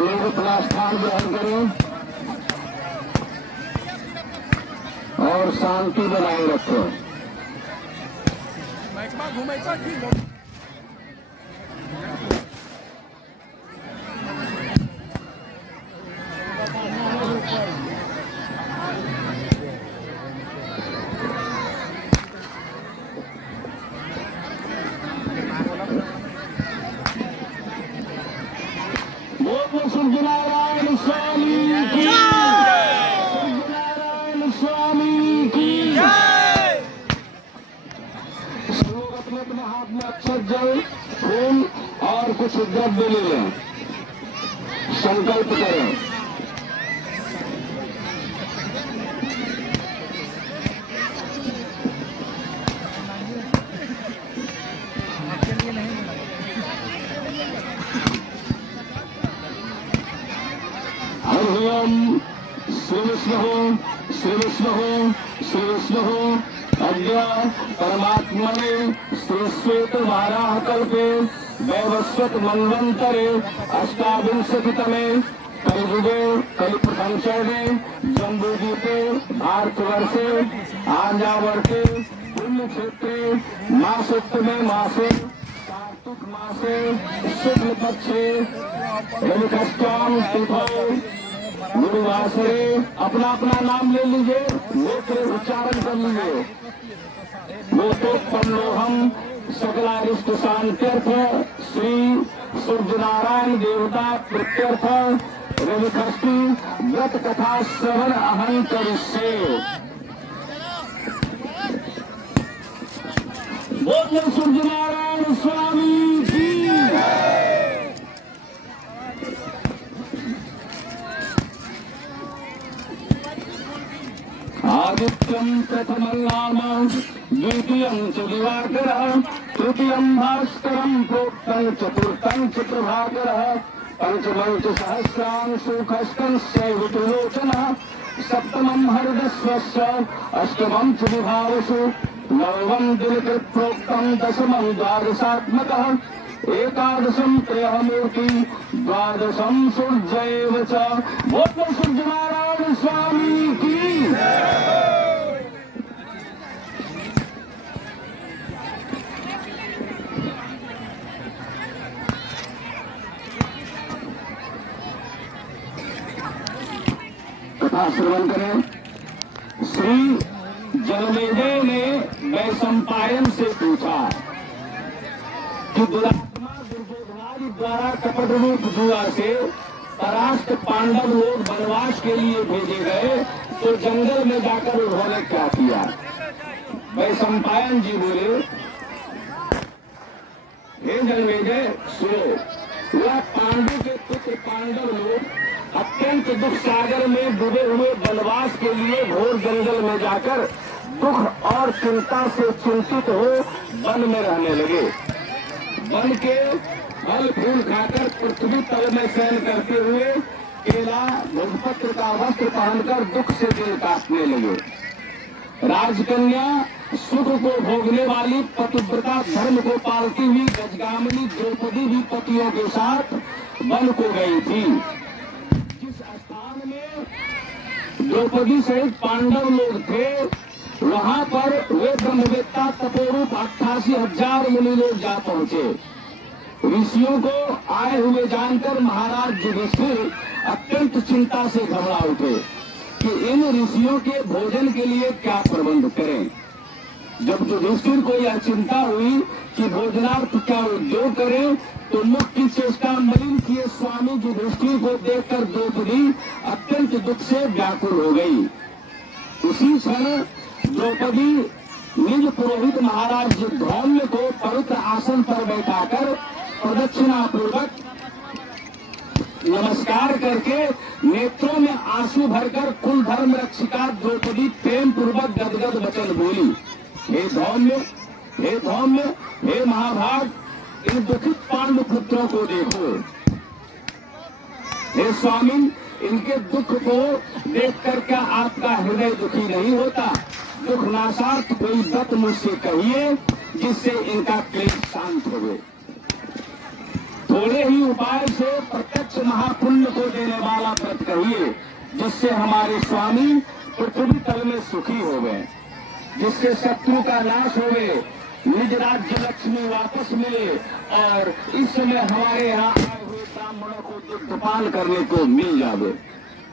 लोग अपना स्थान ग्रहण करें और शांति बनाए रखें। सत्यनारायण स्वामी की सत्यनारायण स्वामी की लोग अपने अपने हाथ में अक्षत जल फूल और कुछ द्रव्य ले लें, संकल्प करें। श्री विष्णु अद्य परमात्मने श्री श्वेत वाराह कल्पे वैवस्वत मन्वन्तरे अष्टाविंशतितमे कलियुगे कलिप्रपंचर्णे जम्बूद्वीपे भारतवर्षे आर्यावर्ते पुण्यक्षेत्रे मासोत्तमे मासे कार्तिक मासे शुक्ल पक्षे रविषष्ठ्यां तिथौ गुरुवासरे अपना अपना नाम ले लीजिए, नेत्र उच्चारण कर लीजिए। लोकोत्पन्नोहम सकलारिष्ट शांत्यर्थ श्री सूर्यनारायण देवता प्रत्यर्थ रविषष्ठी व्रत कथा श्रवण अहं करिष्ये। बोलो सूर्यनारायण स्वामी की। आदित्यं प्रथमं नाम द्वितीयं च दिवाकरः तृतीयं भास्करं प्रोक्तं चतुर्थं च प्रभाकरः पंचमं च सहस्रांशु षष्ठं चैवतुलोचनः सप्तमं हरदस्वस्य अष्टमं च विभावसु नवमं दिनकृत् प्रोक्तं दशमं द्वादशात्मकः एकादशं त्रयमूर्ति द्वादशं सूर्यैव च। बोलो सूर्यनारायण स्वामी की। कथा श्रवण करें। श्री जलमेजय ने वैशंपायन से पूछा कि दुरात्मा दुर्योधनादि द्वारा कपट रूप जुआ से परास्त पांडव लोग वनवास के लिए भेजे गए तो जंगल में जाकर उन्होंने क्या किया। वैशंपायन जी बोले, हे जलमेजय सुनो, वह पांडु के पुत्र पांडव लोग अत्यंत दुख सागर में डूबे हुए वनवास के लिए घोर जंगल में जाकर दुख और चिंता से चिंतित हो वन में रहने लगे। वन के फल फूल खाकर पृथ्वी तल में शयन करते हुए केला भोजपत्र का वस्त्र पहनकर दुख से दिल काटने लगे। राजकन्या सुख को भोगने वाली पतिव्रता धर्म को पालती हुई गजगामिनी द्रौपदी भी पतियों के साथ वन को गई थी। जिस स्थान में द्रौपदी सहित पांडव लोग थे वहां पर वे ब्रह्मवेत्ता तपोरूप 88,000 मुनि लोग जा पहुंचे। ऋषियों को आए हुए जानकर महाराज युधिष्ठिर अत्यंत चिंता से घबरा उठे कि इन ऋषियों के भोजन के लिए क्या प्रबंध करें। जब युधिष्ठिर को यह चिंता हुई कि भोजनार्थ क्या उद्योग करें तो मुख की चेष्टा मलिन किए स्वामी युधिष्ठिर को देखकर द्रौपदी अत्यंत दुख से व्याकुल हो गई। उसी क्षण द्रौपदी निज पुरोहित महाराज धौम्य को पवित्र आसन पर बैठाकर प्रदक्षिणा पूर्वक नमस्कार करके नेत्रों में आंसू भरकर कुल धर्म रक्षिका द्रौपदी प्रेम पूर्वक गदगद वचन बोली, हे धौम्य, हे धौम्य, हे महाभाग, इन दुखित पांडु पुत्रों को देखो। हे स्वामी, इनके दुख को देखकर क्या आपका हृदय दुखी नहीं होता? दुख नाशार्थ कोई व्रत मुझसे कहिए जिससे इनका क्लेश शांत हो। थोड़े ही उपाय से प्रत्यक्ष महापुण्य को देने वाला व्रत कहिए जिससे हमारे स्वामी पृथ्वी तल में सुखी हो गए, जिससे शत्रु का नाश हो गए, निज राज्य लक्ष्मी वापस मिले और इस समय हमारे यहाँ आए हुए ब्राह्मणों को दुग्धपान करने को मिल जावे।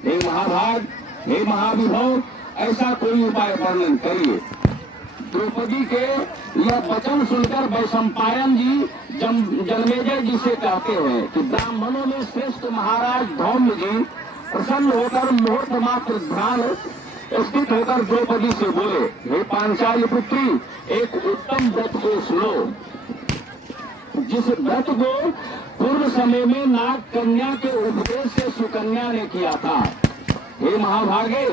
हे महाभाग, हे महाविभव, ऐसा कोई उपाय वर्णन करिए। द्रौपदी के यह वचन सुनकर वैशंपायन जी जन्मेजय जी से कहते हैं कि ब्राह्मणों में श्रेष्ठ महाराज धौम्य जी प्रसन्न होकर मुहूर्त मात्र ध्यान स्थित होकर द्रौपदी से बोले, हे पांचाली पुत्री, एक उत्तम व्रत को सुनो, जिस व्रत को पूर्व समय में नाग कन्या के उपदेश से सुकन्या ने किया था। हे महाभागे,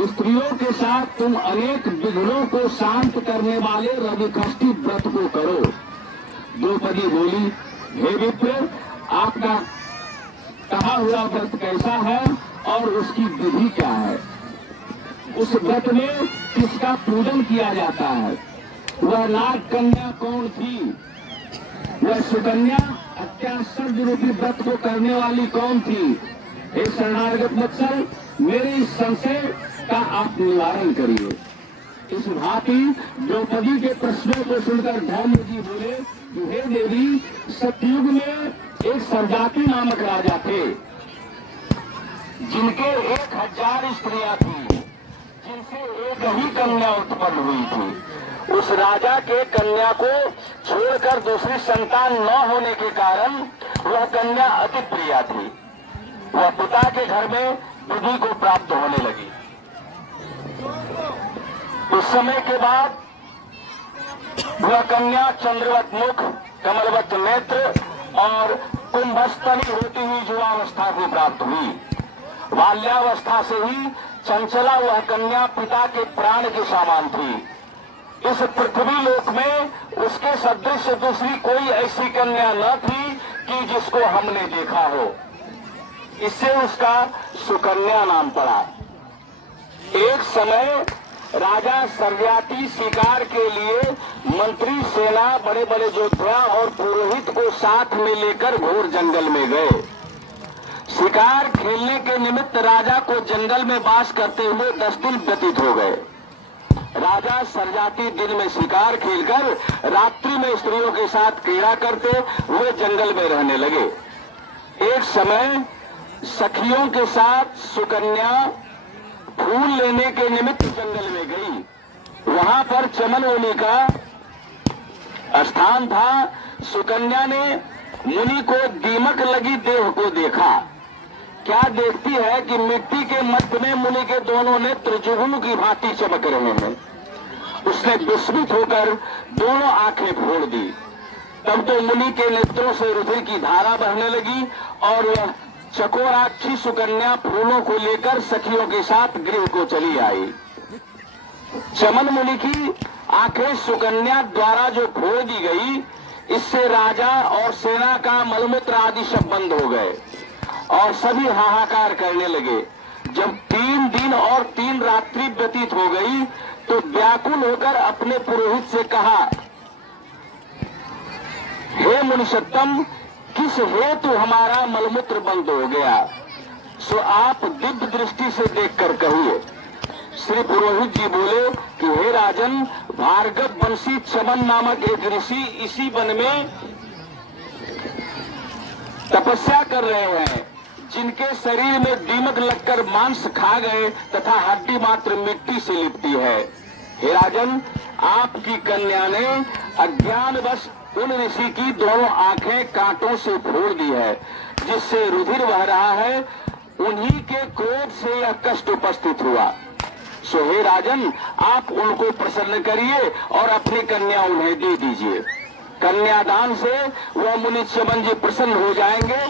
स्त्रियों के साथ तुम अनेक विघ्नों को शांत करने वाले रविषष्ठी व्रत को करो। द्रौपदी बोली, हे विप्र, आपका कहा हुआ व्रत कैसा है और उसकी विधि क्या है? उस व्रत में किसका पूजन किया जाता है? वह नाग कन्या कौन थी? वह सुकन्या अत्याश्चर्य रूपी व्रत को करने वाली कौन थी? हे शरणागत वत्सल, मेरे इस संशय का आप निवारण करिए। इस भांति द्रौपदी के प्रश्नों को सुनकर धौम्य जी बोले, हे देवी, सतयुग में एक सरजाति नामक राजा थे, जिनके 1000 स्त्रियां थी, जिनसे एक ही कन्या उत्पन्न हुई थी। उस राजा के कन्या को छोड़कर दूसरी संतान न होने के कारण वह कन्या अति प्रिया थी। वह पिता के घर में विधि को प्राप्त होने लगी। उस समय के बाद वह कन्या चंद्रवत मुख, कमलवत नेत्र और कुंभस्तनी होती हुई युवावस्था को प्राप्त हुई। बाल्यावस्था से ही चंचला वह कन्या पिता के प्राण के समान थी। इस पृथ्वी लोक में उसके सदृश दूसरी कोई ऐसी कन्या न थी कि जिसको हमने देखा हो। इससे उसका सुकन्या नाम पड़ा। एक समय राजा सर्व्याती शिकार के लिए मंत्री, सेना, बड़े बड़े योद्धा और पुरोहित को साथ में लेकर घोर जंगल में गए। शिकार खेलने के निमित्त राजा को जंगल में वास करते हुए 10 दिन व्यतीत हो गए। राजा सर्व्याती दिन में शिकार खेलकर रात्रि में स्त्रियों के साथ क्रीड़ा करते हुए जंगल में रहने लगे। एक समय सखियों के साथ सुकन्या फूल लेने के निमित्त जंगल में गई। वहां पर चमन मुनि का स्थान था। सुकन्या ने मुनि को दीमक लगी देह को देखा। क्या देखती है कि मिट्टी के मध्य में मुनि के दोनों नेत्र जुगनू की भांति चमक रहे हैं। उसने विस्मित होकर दोनों आंखें फोड़ दी। तब तो मुनि के नेत्रों से रुधिर की धारा बहने लगी और वह चकोराक्षी सुकन्या फूलों को लेकर सखियों के साथ गृह को चली आई। चमन मुनि की आंखें सुकन्या द्वारा जो फोड़ दी गई, इससे राजा और सेना का मलमूत्र आदि सब बंद हो गए और सभी हाहाकार करने लगे। जब 3 दिन और 3 रात्रि व्यतीत हो गई तो व्याकुल होकर अपने पुरोहित से कहा, हे मुनिषत्तम, किस हेतु हमारा मलमूत्र बंद हो गया? सो आप दिव्य दृष्टि से देखकर कहिए। श्री पुरोहित जी बोले कि हे राजन, भार्गव वंशी चमन नामक एक ऋषि इसी वन में तपस्या कर रहे हैं, जिनके शरीर में दीमक लगकर मांस खा गए तथा हड्डी मात्र मिट्टी से लिपटी है। हे राजन, आपकी कन्या ने अज्ञानवश उन ऋषि की दोनों आंखें कांटों से फोड़ दी है, जिससे रुधिर बह रहा है। उन्हीं के क्रोध से यह कष्ट उपस्थित हुआ। सो हे राजन, आप उनको प्रसन्न करिए और अपनी कन्या उन्हें दे दीजिए। कन्यादान से वह मुनि चमन जी प्रसन्न हो जाएंगे।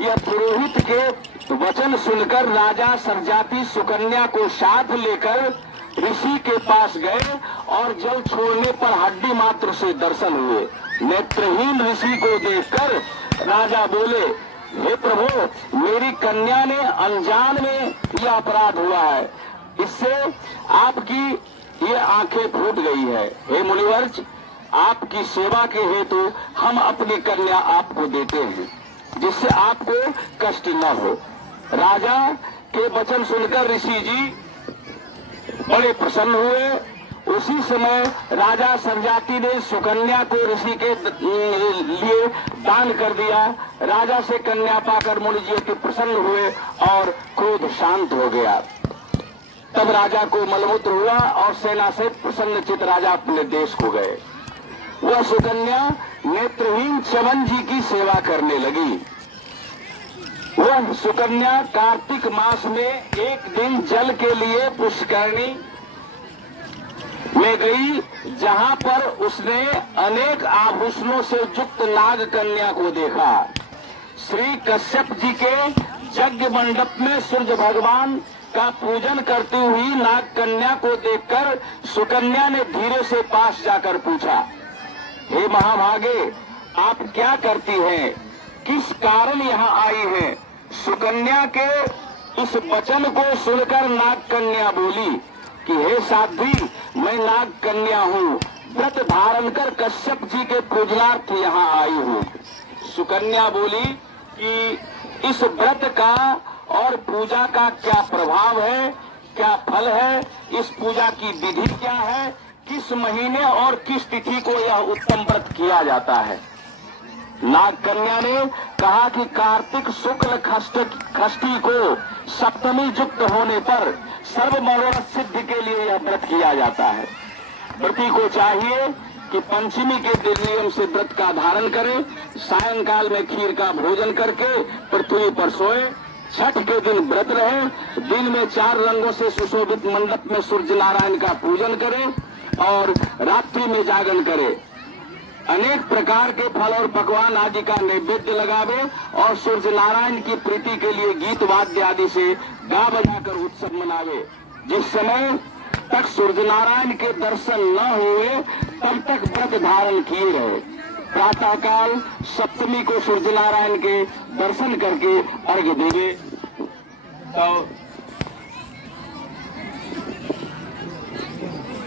यह पुरोहित के वचन सुनकर राजा सर्वजाति सुकन्या को साथ लेकर ऋषि के पास गए और जल छोड़ने पर हड्डी मात्र से दर्शन हुए। नेत्रहीन ऋषि को देखकर राजा बोले, हे प्रभु, मेरी कन्या ने अनजान में यह अपराध हुआ है, इससे आपकी ये आंखें फूट गई है। हे मुनिवर्च, आपकी सेवा के हेतु हम अपनी कन्या आपको देते हैं, जिससे आपको कष्ट न हो। राजा के वचन सुनकर ऋषि जी बड़े प्रसन्न हुए। उसी समय राजा सरजाति ने सुकन्या को ऋषि के लिए दान कर दिया। राजा से कन्या पाकर मुनि जी अति प्रसन्न हुए और क्रोध शांत हो गया। तब राजा को मलमूत्र हुआ और सेना से प्रसन्नचित राजा अपने देश को गए। वह सुकन्या नेत्रहीन च्यवन जी की सेवा करने लगी। वह सुकन्या कार्तिक मास में एक दिन जल के लिए पुष्करणी में गई, जहां पर उसने अनेक आभूषणों से युक्त नाग कन्या को देखा। श्री कश्यप जी के यज्ञ मंडप में सूर्य भगवान का पूजन करती हुई नाग कन्या को देखकर सुकन्या ने धीरे से पास जाकर पूछा, हे महाभागे, आप क्या करती हैं? किस कारण यहाँ आई हैं? सुकन्या के इस वचन को सुनकर नाग कन्या बोली कि हे साध्वी, मैं नाग कन्या हूँ, व्रत धारण कर कश्यप जी के पूजनार्थ यहाँ आई हूँ। सुकन्या बोली कि इस व्रत का और पूजा का क्या प्रभाव है, क्या फल है, इस पूजा की विधि क्या है, किस महीने और किस तिथि को यह उत्तम व्रत किया जाता है। नाग कन्या ने कहा कि कार्तिक शुक्ल षष्ठी को सप्तमी युक्त होने पर सर्व मनोरथ सिद्धि के लिए यह व्रत किया जाता है। व्रती को चाहिए कि पंचमी के दिन नियम से व्रत का धारण करे, सायंकाल में खीर का भोजन करके पृथ्वी पर सोए, छठ के दिन व्रत रहे, दिन में 4 रंगों से सुशोभित मंडप में सूर्य नारायण का पूजन करे और रात्रि में जागरण करे, अनेक प्रकार के फल और पकवान आदि का नैवेद्य लगावे और सूर्य नारायण की प्रीति के लिए गीत वाद्य आदि से गा बजाकर उत्सव मनावे। जिस समय तक सूर्य नारायण के दर्शन न हुए तब तक व्रत धारण किए रहे। प्रातःकाल सप्तमी को सूर्य नारायण के दर्शन करके अर्घ्य देवे। तो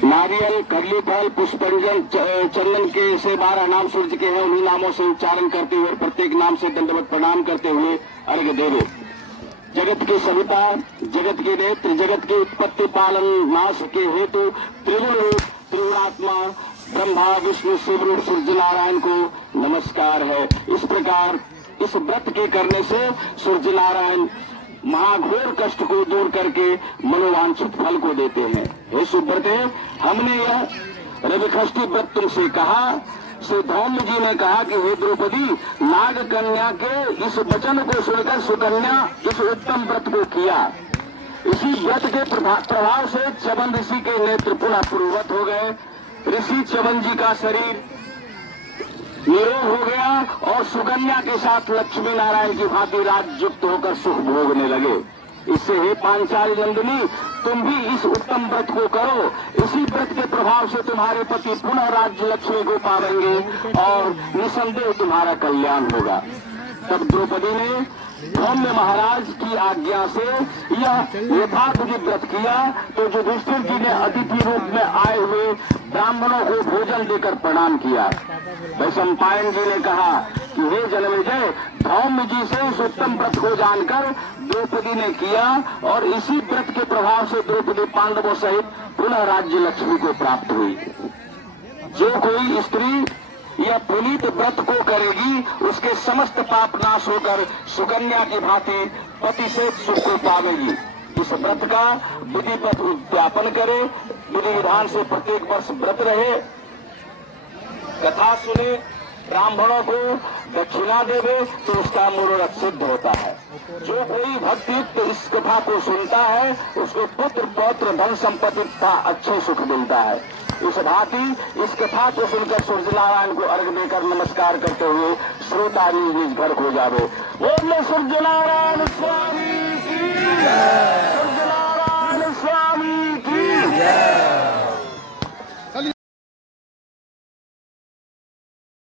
नारियल, कदली फल, पुष्पांजन, चंदन के से 12 नाम सूर्य के हैं, उन्हीं नामों से उच्चारण करते हुए प्रत्येक नाम से दंडवत प्रणाम करते हुए अर्घ्य देवे। जगत की सविता, जगत के नेत्र, जगत के उत्पत्ति पालन नाश के हेतु त्रिगुण रूप त्रिगुणात्मा ब्रह्मा विष्णु शिव रूप सूर्य नारायण को नमस्कार है। इस प्रकार इस व्रत के करने से सूर्य नारायण महाघोर कष्ट को दूर करके मनोवांछित फल को देते हैं। हे सुब्रते, हमने यह रविषष्ठी व्रत तुमसे कहा। श्री धौम्य जी ने कहा कि हे द्रौपदी, नाग कन्या के इस वचन को सुनकर सुकन्या इस उत्तम व्रत को किया। इसी व्रत के प्रभाव से च्यवन ऋषि के नेत्र पुनः पूर्ववत हो गए। ऋषि च्यवन जी का शरीर निरोग हो गया और सुकन्या के साथ लक्ष्मी नारायण की भांति राजयुक्त होकर सुख भोगने लगे। इससे हे पांचाली नंदिनी, तुम भी इस उत्तम व्रत को करो। इसी व्रत के प्रभाव से तुम्हारे पति पुनः राज्य लक्ष्मी को पावेंगे और निसंदेह तुम्हारा कल्याण होगा। तब द्रौपदी ने धौम्य महाराज की आज्ञा से यह यथाविधि व्रत किया। तो युधिष्ठिर जी ने अतिथि रूप में आए हुए ब्राह्मणों को भोजन देकर प्रणाम किया। वैशंपायन जी ने कहा कि हे जन्मेजय, धौम्य जी से इस उत्तम व्रत को जानकर द्रौपदी ने किया और इसी व्रत के प्रभाव से द्रौपदी पांडवों सहित पुनः राज्य लक्ष्मी को प्राप्त हुई। जो कोई स्त्री यह पुनीत व्रत को करेगी, उसके समस्त पाप नाश होकर सुकन्या की भांति पति से सुख को पावेगी। इस व्रत का विधिवत उद्यापन करे, विधि विधान से प्रत्येक वर्ष व्रत रहे, कथा सुने, ब्राह्मणों को दक्षिणा देवे तो उसका मनोरथ सिद्ध होता है। जो कोई भक्तियुक्त इस कथा को सुनता है उसको पुत्र पौत्र धन संपत्ति का अच्छे सुख मिलता है। इस भांति इस कथा को सुनकर सूर्य नारायण को अर्घ्य देकर नमस्कार करते हुए श्रोता निज घर को जावे। बोले सूर्य नारायण स्वामी की जय, सूर्य नारायण स्वामी की जय।